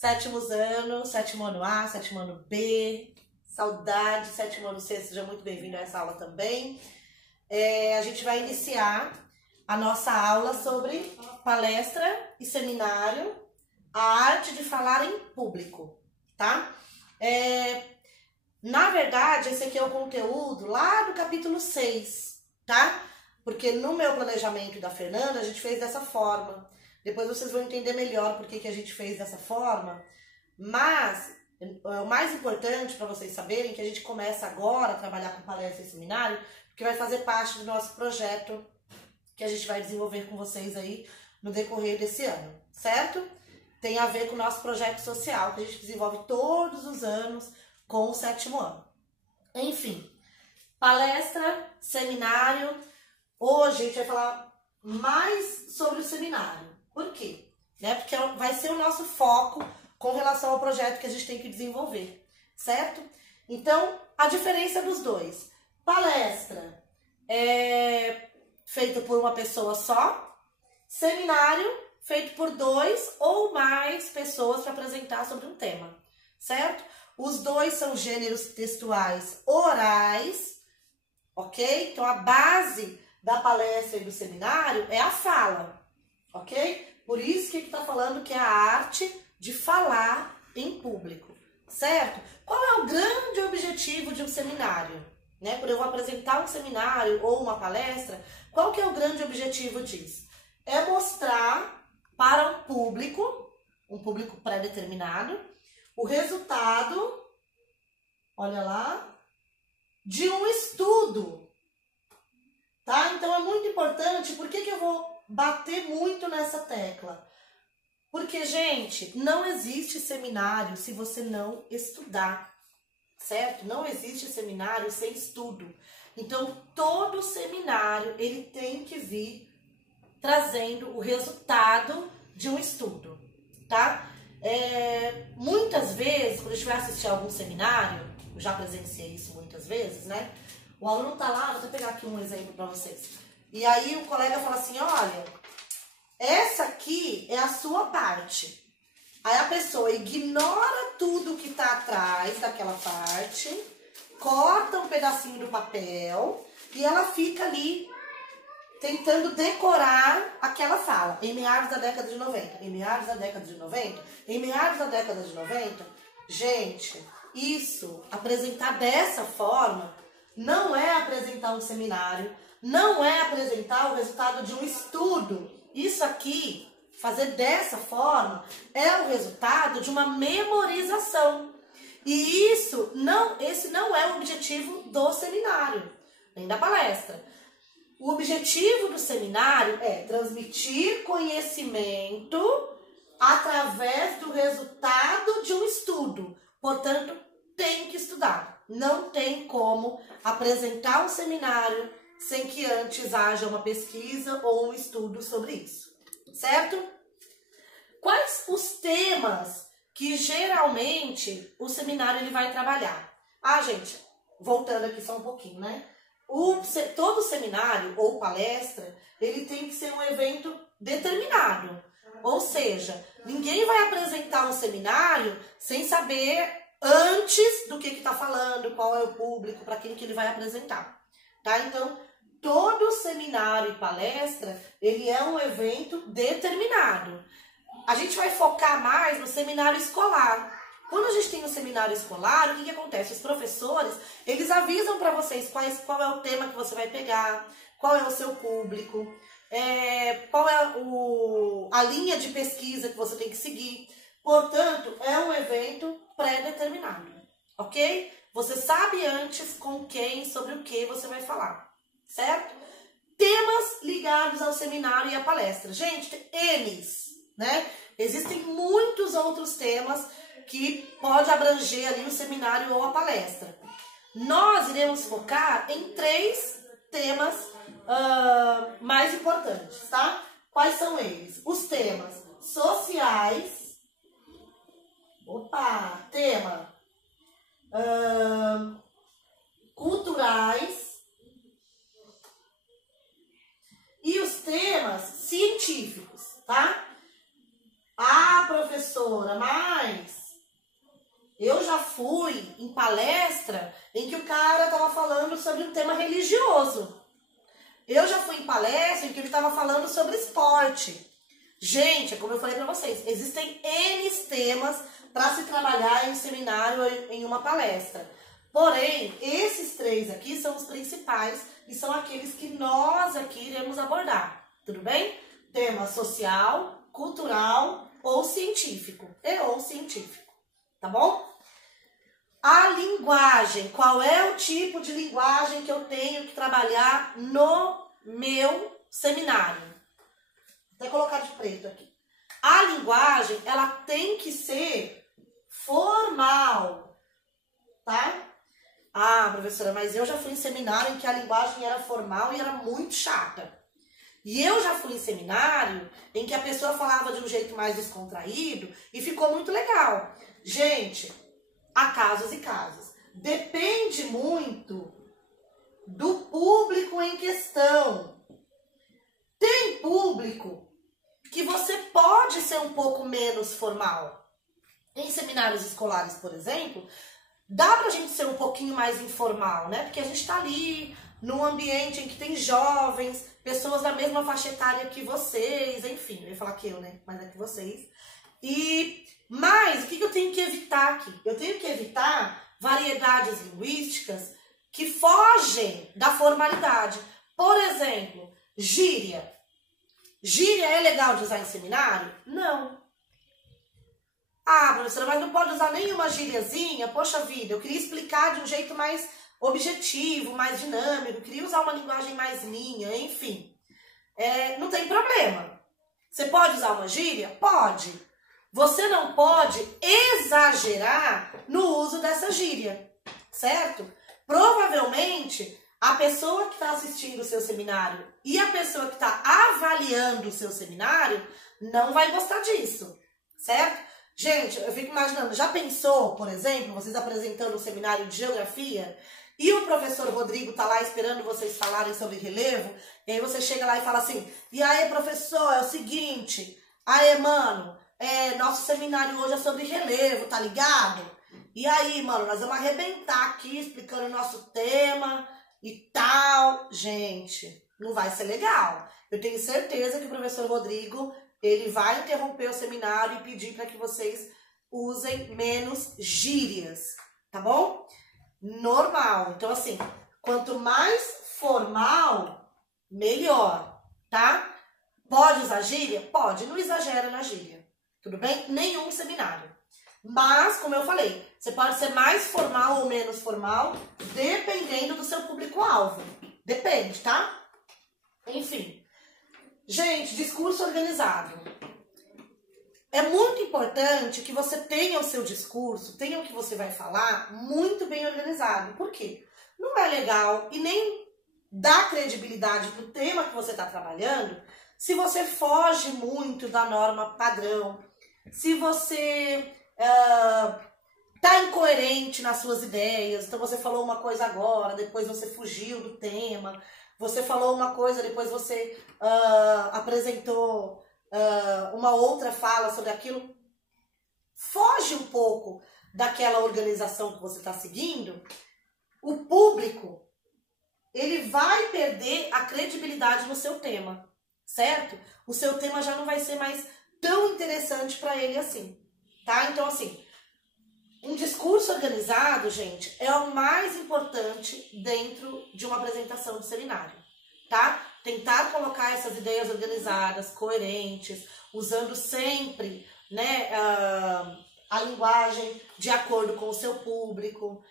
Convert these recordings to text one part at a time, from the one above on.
Sétimos anos, sétimo ano A, sétimo ano B, saudade, sétimo ano C, seja muito bem-vindo a essa aula também. A gente vai iniciar a nossa aula sobre palestra e seminário, a arte de falar em público, tá? Na verdade, esse aqui é o conteúdo lá do capítulo 6, tá? Porque no meu planejamento da Fernanda, a gente fez dessa forma. Depois vocês vão entender melhor por que a gente fez dessa forma. Mas o mais importante para vocês saberem é que a gente começa agora a trabalhar com palestra e seminário, porque vai fazer parte do nosso projeto que a gente vai desenvolver com vocês aí no decorrer desse ano, certo? Tem a ver com o nosso projeto social, que a gente desenvolve todos os anos com o sétimo ano. Enfim, palestra, seminário. Hoje a gente vai falar mais sobre o seminário. Por quê? Porque vai ser o nosso foco com relação ao projeto que a gente tem que desenvolver, certo? Então, a diferença dos dois. Palestra é feita por uma pessoa só, seminário feito por 2 ou mais pessoas para apresentar sobre um tema, certo? Os dois são gêneros textuais orais, ok? Então, a base da palestra e do seminário é a fala, ok? Por isso que está falando que é a arte de falar em público, certo? Qual é o grande objetivo de um seminário? Quando eu vou apresentar um seminário ou uma palestra, qual que é o grande objetivo disso? É mostrar para um público pré-determinado, o resultado, olha lá, de um estudo, tá? Então é muito importante. Por que eu vou bater muito nessa tecla? Porque, gente, não existe seminário se você não estudar, certo? Não existe seminário sem estudo. Então, todo seminário, ele tem que vir trazendo o resultado de um estudo, tá? Muitas vezes, quando a gente vai assistir a algum seminário, eu já presenciei isso muitas vezes, né? O aluno tá lá, vou pegar aqui um exemplo para vocês. E aí o colega fala assim, olha, essa aqui é a sua parte. Aí a pessoa ignora tudo que tá atrás daquela parte, corta um pedacinho do papel e ela fica ali tentando decorar aquela fala. Em meados da década de 90, em meados da década de 90, em meados da década de 90. Gente, isso, apresentar dessa forma, não é apresentar um seminário, não é apresentar o resultado de um estudo. Isso aqui, fazer dessa forma, é o resultado de uma memorização. E esse não é o objetivo do seminário, nem da palestra. O objetivo do seminário é transmitir conhecimento através do resultado de um estudo. Portanto, tem que estudar. Não tem como apresentar um seminário sem que antes haja uma pesquisa ou um estudo sobre isso, certo? Quais os temas que geralmente o seminário ele vai trabalhar? Gente, voltando aqui só um pouquinho, né? Todo seminário ou palestra, ele tem que ser um evento determinado. Ou seja, ninguém vai apresentar um seminário sem saber antes do que está falando, qual é o público, para quem que ele vai apresentar, tá? Então, todo seminário e palestra, ele é um evento determinado. A gente vai focar mais no seminário escolar. Quando a gente tem um seminário escolar, o que acontece? Os professores, eles avisam para vocês qual é o tema que você vai pegar, qual é o seu público, qual é a linha de pesquisa que você tem que seguir. Portanto, é um evento pré-determinado, ok? Você sabe antes com quem, sobre o que você vai falar, certo? Temas ligados ao seminário e à palestra. Gente, existem muitos outros temas que pode abranger ali o seminário ou a palestra. Nós iremos focar em 3 temas mais importantes, tá? Quais são eles? Os temas sociais, culturais e os temas científicos, tá? professora, mas eu já fui em palestra em que o cara estava falando sobre um tema religioso. Eu já fui em palestra em que ele estava falando sobre esporte. Gente, é como eu falei para vocês, existem N temas para se trabalhar em um seminário ou em uma palestra. Porém, esses 3 aqui são os principais e são aqueles que nós aqui iremos abordar. Tudo bem? Tema social, cultural ou científico. Tá bom? A linguagem. Qual é o tipo de linguagem que eu tenho que trabalhar no meu seminário? Vou até colocar de preto aqui. A linguagem, ela tem que ser formal, tá? Ah, professora, mas eu já fui em seminário em que a linguagem era formal e era muito chata. E eu já fui em seminário em que a pessoa falava de um jeito mais descontraído e ficou muito legal. Gente, há casos e casos. Depende muito do público em questão. Tem público que você pode ser um pouco menos formal. Em seminários escolares, por exemplo, dá pra gente ser um pouquinho mais informal, né? Porque a gente tá ali num ambiente em que tem jovens, pessoas da mesma faixa etária que vocês, enfim, eu ia falar que eu, né? Mas é que vocês. Mas o que eu tenho que evitar aqui? Eu tenho que evitar variedades linguísticas que fogem da formalidade. Por exemplo, gíria. Gíria é legal de usar em seminário? Não. Ah, professora, mas não pode usar nenhuma gíriazinha? Poxa vida, eu queria explicar de um jeito mais objetivo, mais dinâmico, queria usar uma linguagem mais minha, enfim. Não tem problema. Você pode usar uma gíria? Pode. Você não pode exagerar no uso dessa gíria, certo? Provavelmente, a pessoa que está assistindo o seu seminário e a pessoa que está avaliando o seu seminário não vai gostar disso, certo? Gente, eu fico imaginando, já pensou, por exemplo, vocês apresentando um seminário de geografia e o professor Rodrigo tá lá esperando vocês falarem sobre relevo, e aí você chega lá e fala assim, e aí, professor, é o seguinte, aí, mano, nosso seminário hoje é sobre relevo, tá ligado? E aí, mano, nós vamos arrebentar aqui explicando o nosso tema e tal. Gente, não vai ser legal. Eu tenho certeza que o professor Rodrigo, ele vai interromper o seminário e pedir para que vocês usem menos gírias, tá bom? Normal. Então, assim, quanto mais formal, melhor, tá? Pode usar gíria? Pode, não exagera na gíria, tudo bem? Nenhum seminário. Mas, como eu falei, você pode ser mais formal ou menos formal, dependendo do seu público-alvo. Depende, tá? Enfim. Gente, discurso organizado. É muito importante que você tenha o seu discurso, tenha o que você vai falar muito bem organizado. Por quê? Não é legal e nem dá credibilidade para o tema que você está trabalhando se você foge muito da norma padrão, se você tá incoerente nas suas ideias. Então você falou uma coisa agora, depois você fugiu do tema, você falou uma coisa, depois você apresentou uma outra fala sobre aquilo. Foge um pouco daquela organização que você está seguindo. O público, ele vai perder a credibilidade no seu tema, certo? O seu tema já não vai ser mais tão interessante para ele assim, tá? Então, assim, um discurso organizado, gente, é o mais importante dentro de uma apresentação de seminário, tá? Tentar colocar essas ideias organizadas, coerentes, usando sempre, né, a linguagem de acordo com o seu público,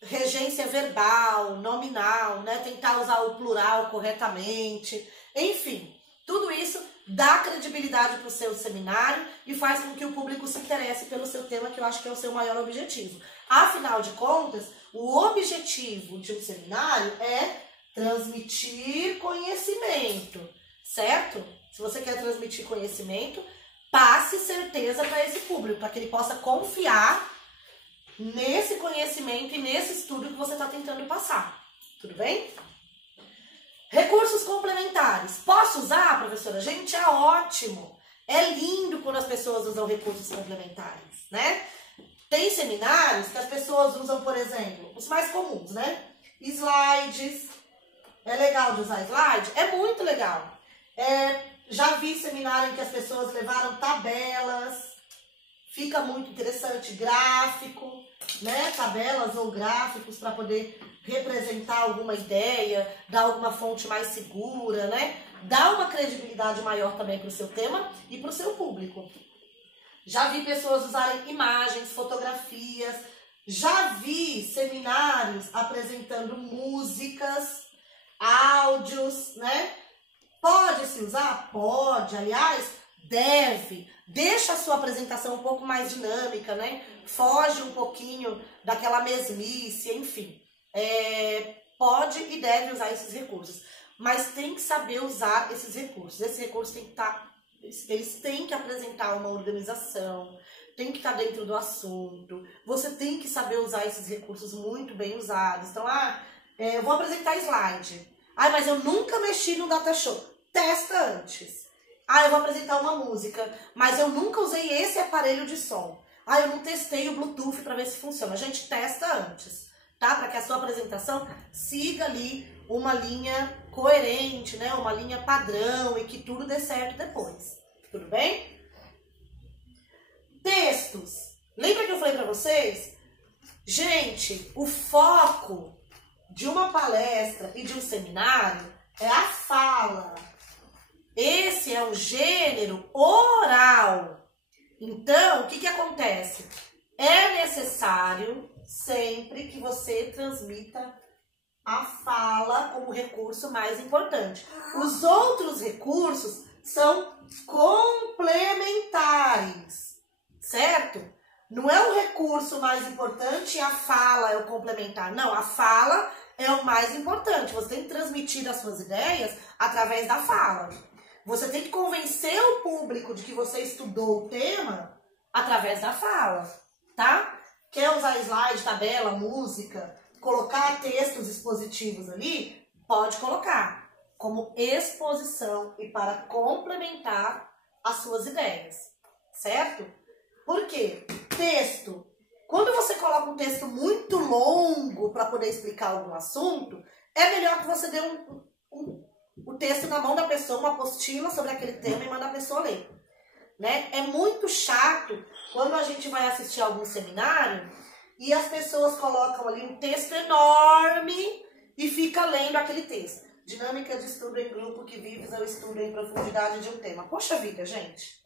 regência verbal, nominal, né, tentar usar o plural corretamente, enfim, tudo isso dá credibilidade para o seu seminário e faz com que o público se interesse pelo seu tema, que eu acho que é o seu maior objetivo. Afinal de contas, o objetivo de um seminário é transmitir conhecimento, certo? Se você quer transmitir conhecimento, passe certeza para esse público, para que ele possa confiar nesse conhecimento e nesse estudo que você está tentando passar. Tudo bem? Recursos complementares. Posso usar, professora? Gente, é ótimo. É lindo quando as pessoas usam recursos complementares, né? Tem seminários que as pessoas usam, por exemplo, os mais comuns, né? Slides. É legal de usar slide? É muito legal. Já vi seminário em que as pessoas levaram tabelas. Fica muito interessante. Gráfico, né? Tabelas ou gráficos para poder representar alguma ideia, dar alguma fonte mais segura, né? Dá uma credibilidade maior também para o seu tema e para o seu público. Já vi pessoas usarem imagens, fotografias. Já vi seminários apresentando músicas, áudios, né? Pode se usar? Pode. Aliás, deve. Deixa a sua apresentação um pouco mais dinâmica, né? Foge um pouquinho daquela mesmice, enfim. Pode e deve usar esses recursos. Mas tem que saber usar esses recursos. Esses recursos têm que estar... Eles têm que apresentar uma organização, tem que estar dentro do assunto. Você tem que saber usar esses recursos muito bem usados. Então, eu vou apresentar slide. Mas eu nunca mexi no data show. Testa antes. Eu vou apresentar uma música, mas eu nunca usei esse aparelho de som. Eu não testei o Bluetooth para ver se funciona. Gente, testa antes, tá? Para que a sua apresentação siga ali uma linha coerente, né? Uma linha padrão e que tudo dê certo depois. Tudo bem? Textos. Lembra que eu falei para vocês? Gente, o foco de uma palestra e de um seminário é a fala. Esse é um gênero oral. Então, o que acontece? É necessário sempre que você transmita a fala como recurso mais importante. Os outros recursos são complementares, certo? Não é o recurso mais importante e a fala é o complementar. Não, a fala é o mais importante. Você tem que transmitir as suas ideias através da fala. Você tem que convencer o público de que você estudou o tema através da fala, tá? Quer usar slide, tabela, música, colocar textos expositivos ali? Pode colocar como exposição e para complementar as suas ideias, certo? Por quê? Texto. Quando você coloca um texto muito longo para poder explicar algum assunto, é melhor que você dê o texto na mão da pessoa, uma apostila sobre aquele tema e manda a pessoa ler, né? É muito chato quando a gente vai assistir algum seminário e as pessoas colocam ali um texto enorme e fica lendo aquele texto. Dinâmica de estudo em grupo que visa o estudo em profundidade de um tema. Poxa vida, gente.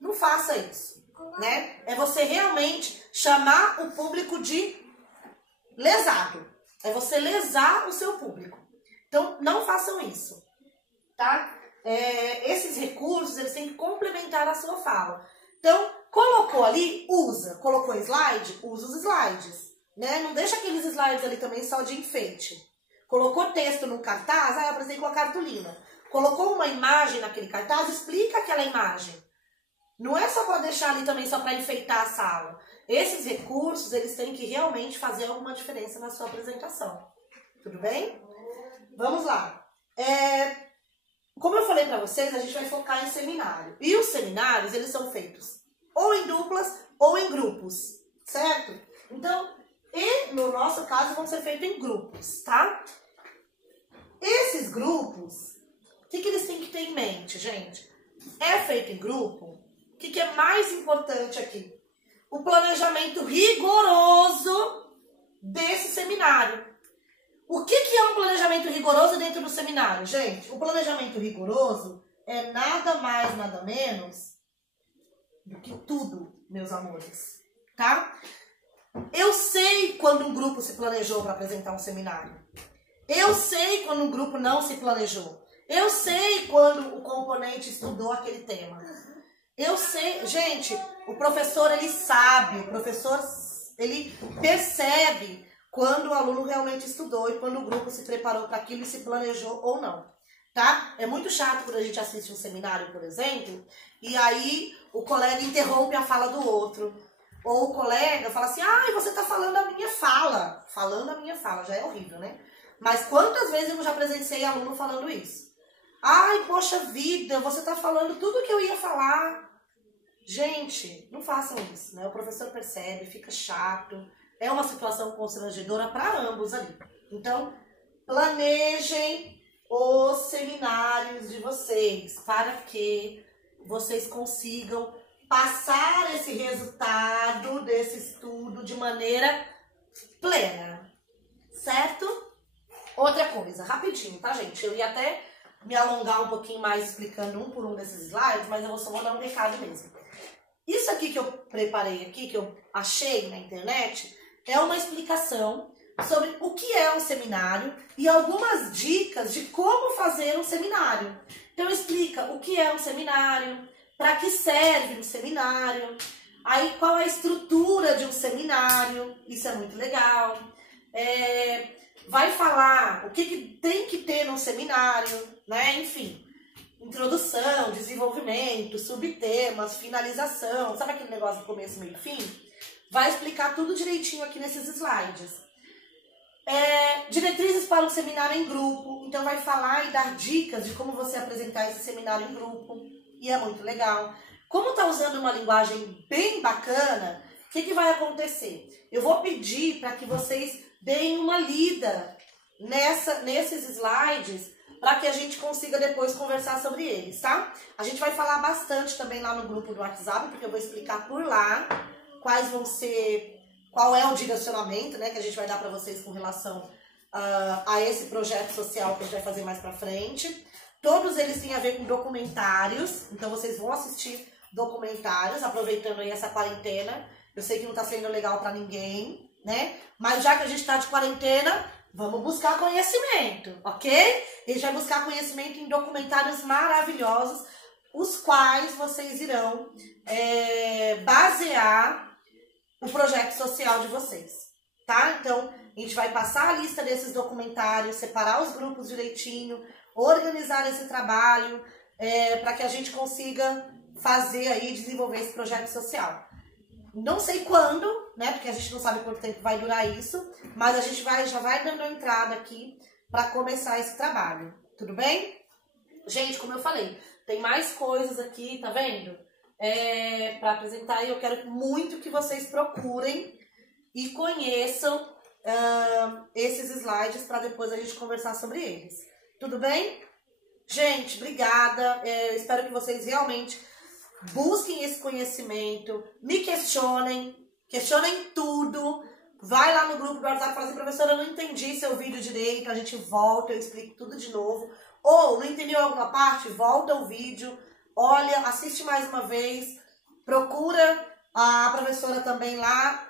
Não faça isso, né? É você realmente chamar o público de lesado. É você lesar o seu público. Então, não façam isso, tá? Esses recursos, eles têm que complementar a sua fala. Então, colocou ali, usa. Colocou slide, usa os slides, né? Não deixa aqueles slides ali também só de enfeite. Colocou texto no cartaz, eu apresentei com a cartolina. Colocou uma imagem naquele cartaz, explica aquela imagem. Não é só para deixar ali também só para enfeitar a sala. Esses recursos, eles têm que realmente fazer alguma diferença na sua apresentação. Tudo bem? Vamos lá. Como eu falei para vocês, a gente vai focar em seminário. E os seminários, eles são feitos ou em duplas ou em grupos, certo? Então, no nosso caso, vão ser feitos em grupos, tá? Esses grupos, o que eles têm que ter em mente, gente? É feito em grupo? O que é mais importante aqui? O planejamento rigoroso desse seminário. O que é um planejamento rigoroso dentro do seminário, gente? O planejamento rigoroso é nada mais, nada menos do que tudo, meus amores, tá? Eu sei quando um grupo se planejou para apresentar um seminário. Eu sei quando um grupo não se planejou. Eu sei quando o componente estudou aquele tema. Eu sei, gente, o professor, ele sabe, o professor, ele percebe quando o aluno realmente estudou e quando o grupo se preparou para aquilo e se planejou ou não, tá? É muito chato quando a gente assiste um seminário, por exemplo, e aí o colega interrompe a fala do outro. Ou o colega fala assim, você tá falando a minha fala. Falando a minha fala, já é horrível, né? Mas quantas vezes eu já presenciei aluno falando isso? Ai, poxa vida, você tá falando tudo que eu ia falar. Gente, não façam isso, né? O professor percebe, fica chato. É uma situação constrangedora para ambos ali. Então, planejem os seminários de vocês para que vocês consigam passar esse resultado desse estudo de maneira plena, certo? Outra coisa, rapidinho, tá, gente? Eu ia até me alongar um pouquinho mais explicando um por um desses slides, mas eu só vou dar um recado mesmo. Isso aqui que eu preparei aqui, que eu achei na internet, é uma explicação sobre o que é um seminário e algumas dicas de como fazer um seminário. Então explica o que é um seminário, para que serve um seminário, aí qual é a estrutura de um seminário, isso é muito legal. Vai falar o que tem que ter num seminário, né? Enfim, introdução, desenvolvimento, subtemas, finalização, sabe aquele negócio do começo, meio e fim? Vai explicar tudo direitinho aqui nesses slides. Diretrizes para um seminário em grupo, então vai falar e dar dicas de como você apresentar esse seminário em grupo, e é muito legal. Como está usando uma linguagem bem bacana, o que vai acontecer? Eu vou pedir para que vocês deem uma lida nesses slides, para que a gente consiga depois conversar sobre eles, tá? A gente vai falar bastante também lá no grupo do WhatsApp, porque eu vou explicar por lá qual é o direcionamento, né, que a gente vai dar para vocês com relação a esse projeto social que a gente vai fazer mais para frente. Todos eles têm a ver com documentários, então vocês vão assistir documentários, aproveitando aí essa quarentena. Eu sei que não está sendo legal para ninguém, né? Mas já que a gente está de quarentena, vamos buscar conhecimento, ok? A gente vai buscar conhecimento em documentários maravilhosos, os quais vocês irão basear o projeto social de vocês, tá? Então, a gente vai passar a lista desses documentários, separar os grupos direitinho, organizar esse trabalho, para que a gente consiga fazer aí, desenvolver esse projeto social. Não sei quando, né? Porque a gente não sabe quanto tempo vai durar isso, mas a gente já vai dando entrada aqui para começar esse trabalho, tudo bem? Gente, como eu falei, tem mais coisas aqui, tá vendo? Para apresentar, e eu quero muito que vocês procurem e conheçam esses slides para depois a gente conversar sobre eles. Tudo bem? Gente, obrigada. Espero que vocês realmente busquem esse conhecimento, me questionem tudo. Vai lá no grupo do WhatsApp e fala assim, professora, eu não entendi seu vídeo direito, a gente volta, eu explico tudo de novo. Ou, não entendeu alguma parte? Volta o vídeo, olha, assiste mais uma vez, procura a professora também lá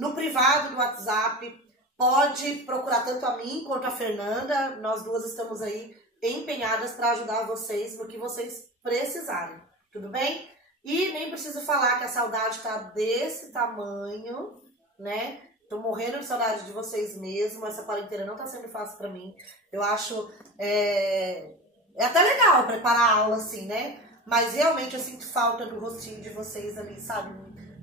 no privado do WhatsApp. Pode procurar tanto a mim quanto a Fernanda, nós duas estamos aí empenhadas para ajudar vocês no que vocês precisarem, tudo bem? E nem preciso falar que a saudade tá desse tamanho, né? Tô morrendo de saudade de vocês mesmo, essa quarentena não tá sendo fácil para mim. Eu acho, é até legal preparar a aula assim, né? Mas realmente eu sinto falta do rostinho de vocês ali, sabe?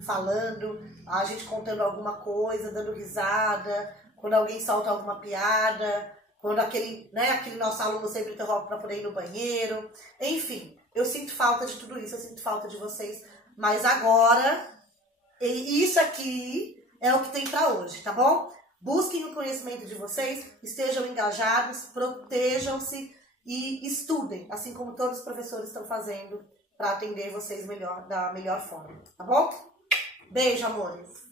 Falando, a gente contando alguma coisa, dando risada, quando alguém solta alguma piada, quando aquele nosso aluno sempre interrompe para poder ir no banheiro. Enfim, eu sinto falta de tudo isso, eu sinto falta de vocês. Mas agora, isso aqui é o que tem para hoje, tá bom? Busquem o conhecimento de vocês, estejam engajados, protejam-se e estudem, assim como todos os professores estão fazendo para atender vocês da melhor forma, tá bom? Beijo, amores!